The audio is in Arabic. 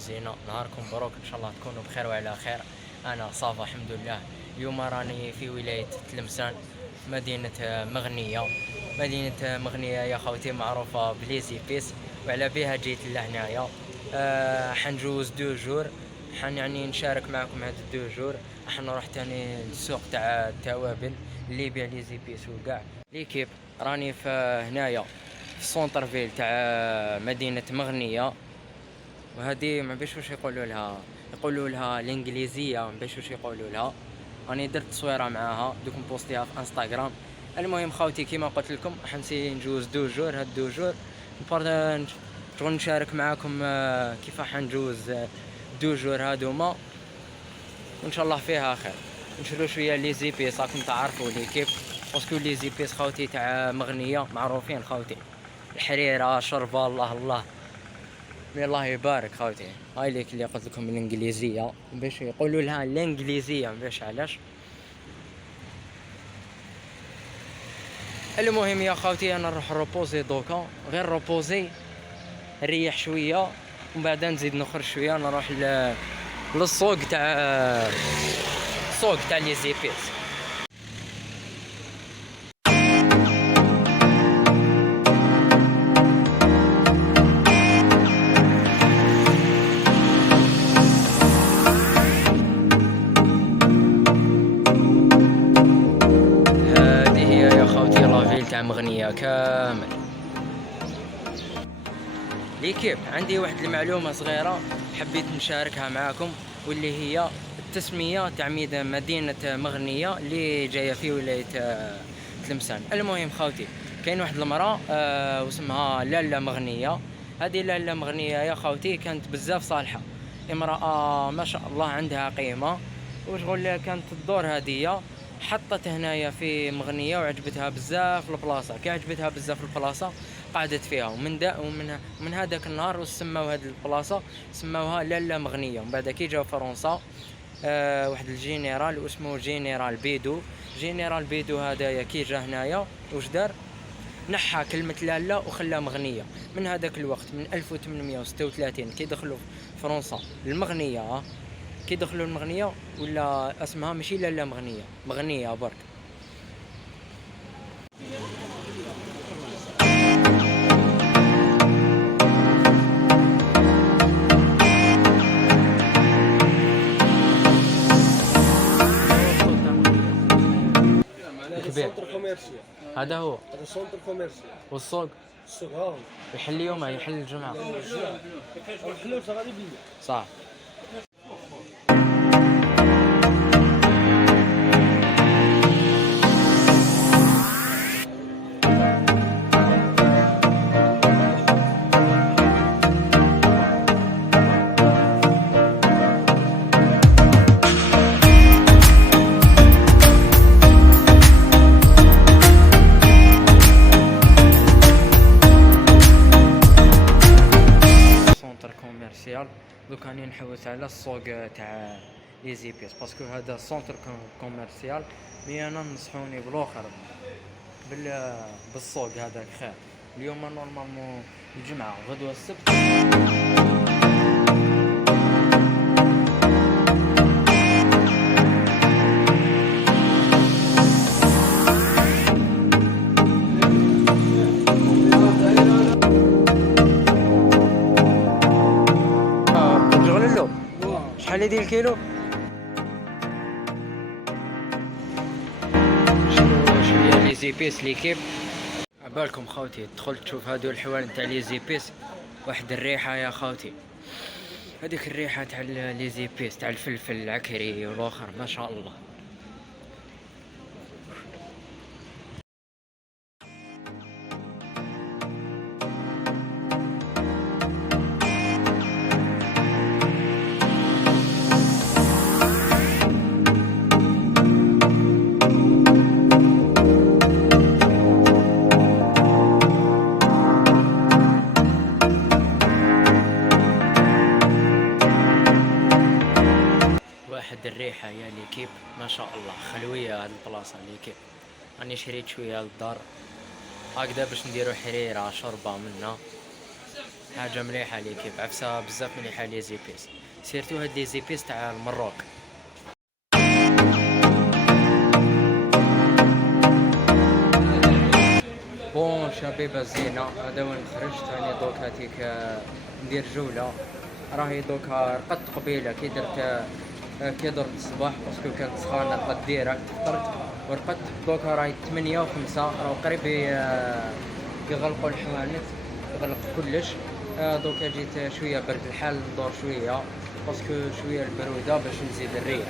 زينه، نهاركم مبروك ان شاء الله تكونوا بخير وعلى خير. انا صافا الحمد لله. اليوم راني في ولايه تلمسان، مدينه مغنيه. مدينه مغنيه يا خوتي معروفه بليزيبيس، وعلى بها جيت لهنايا. حنجوز 2 جور، يعني نشارك معكم هاد 2 جور. حنروح تاني للسوق تاع التوابل اللي يبيع ليزيبيس وكاع ليكيب. راني في هنايا في السونتر فيل تاع مدينه مغنيه، وهذه ما بيش واش يقولوا لها الانجليزيه، ما بيش واش يقولوا لها. راني درت تصويره معاها دوك نبوستيها في انستغرام. المهم خوتي كيما قلت لكم حنسي نجوز 2 جور. هاد 2 جور شغل نشارك معاكم كيف حنجوز 2 جور هادوما، وان شاء الله فيها خير. نشرو شويه لي زيبيس، راكم تعرفوا لي كيف، باسكو لي زيبيس خوتي تاع مغنيه معروفين خوتي. الحريره شربه الله الله، الله يبارك خوتي. هاي ليك اللي قلت لكم الانجليزيه، باش يقولوا لها الانجليزيه باش علاش. المهم يا خوتي انا نروح روبوزي دوكا، غير روبوزي نريح شويه، ومن بعد نزيد نخرج شويه نروح للسوق تاع لي زيبيس. تاع مغنية كامل ليكيب. عندي واحد المعلومة صغيرة حبيت نشاركها معكم، واللي هي التسمية تاع مدينة مغنية اللي جاية في ولاية تلمسان. المهم خوتي كاين واحد المرأة واسمها لالا مغنية. هذه لالا مغنية يا خوتي كانت بزاف صالحة، امرأة ما شاء الله عندها قيمة، وشغل كانت الدور هدية حطت هنايا في مغنية وعجبتها بزاف البلاصة. كي عجبتها بزاف البلاصة قعدت فيها، ومن هذاك النهار وسماو هذه البلاصة سماوها لالا مغنية. ومن بعد كي جاو فرنسا واحد الجينيرال واسمه جينيرال بيدو. جينيرال بيدو هذايا كي جا هنايا واش دار؟ نحى كلمة لالا وخلى مغنية. من هذاك الوقت من 1836 كي دخلوا فرنسا المغنية، كي دخلوا المغنية ولا اسمها ماشي لالا مغنية، مغنية برك. كبير هذا هو، هذا سونتر كوميرسيال. والسوق السوق ها يحل يوم يحل الجمعة. الحلول غادي بيا صح. كوميرسيال. دوك راني نحوس على السوق تاع لي زيبيس، باسكو هذا سونتر كوميرسيال. مي انا نصحوني بالاخر بالسوق هذاك خير. اليوم نورمالمون الجمعه، غدوه السبت. شحال هادي الكيلو؟ شويه لي زيبيس ليكيب. عبالكم خوتي دخلت تشوف هادو الحوال نتاع لي زيبيس، واحد الريحه يا خوتي، هذيك الريحه تاع لي زيبيس تاع الفلفل العكري والاخر ما شاء الله. الريحه يا ليكيب ما شاء الله، خلويه هاد البلاصه ليكيب. راني شريت شويه للدار هكذا باش نديرو حريره شوربه منا. حاجه مليحه ليكيب، عفسه بزاف مليحه لي زيبيس، سيرتو هاد لي زيبيس تاع المروك. بون شبيبه زينه، هذا وين خرجت راني دوك هاتيك ندير جوله. راهي دوكا رقدت قبيله كي درت الصباح باسكو كانت سخانه، رقدت ديريكت فطرت ورقدت. دوكا راهي 8 و5 راهو قريب يغلقوا الحوانت، يغلق كلش. دوكا جيت شويه برد الحال ندور شويه باسكو شويه البروده باش نزيد الريح.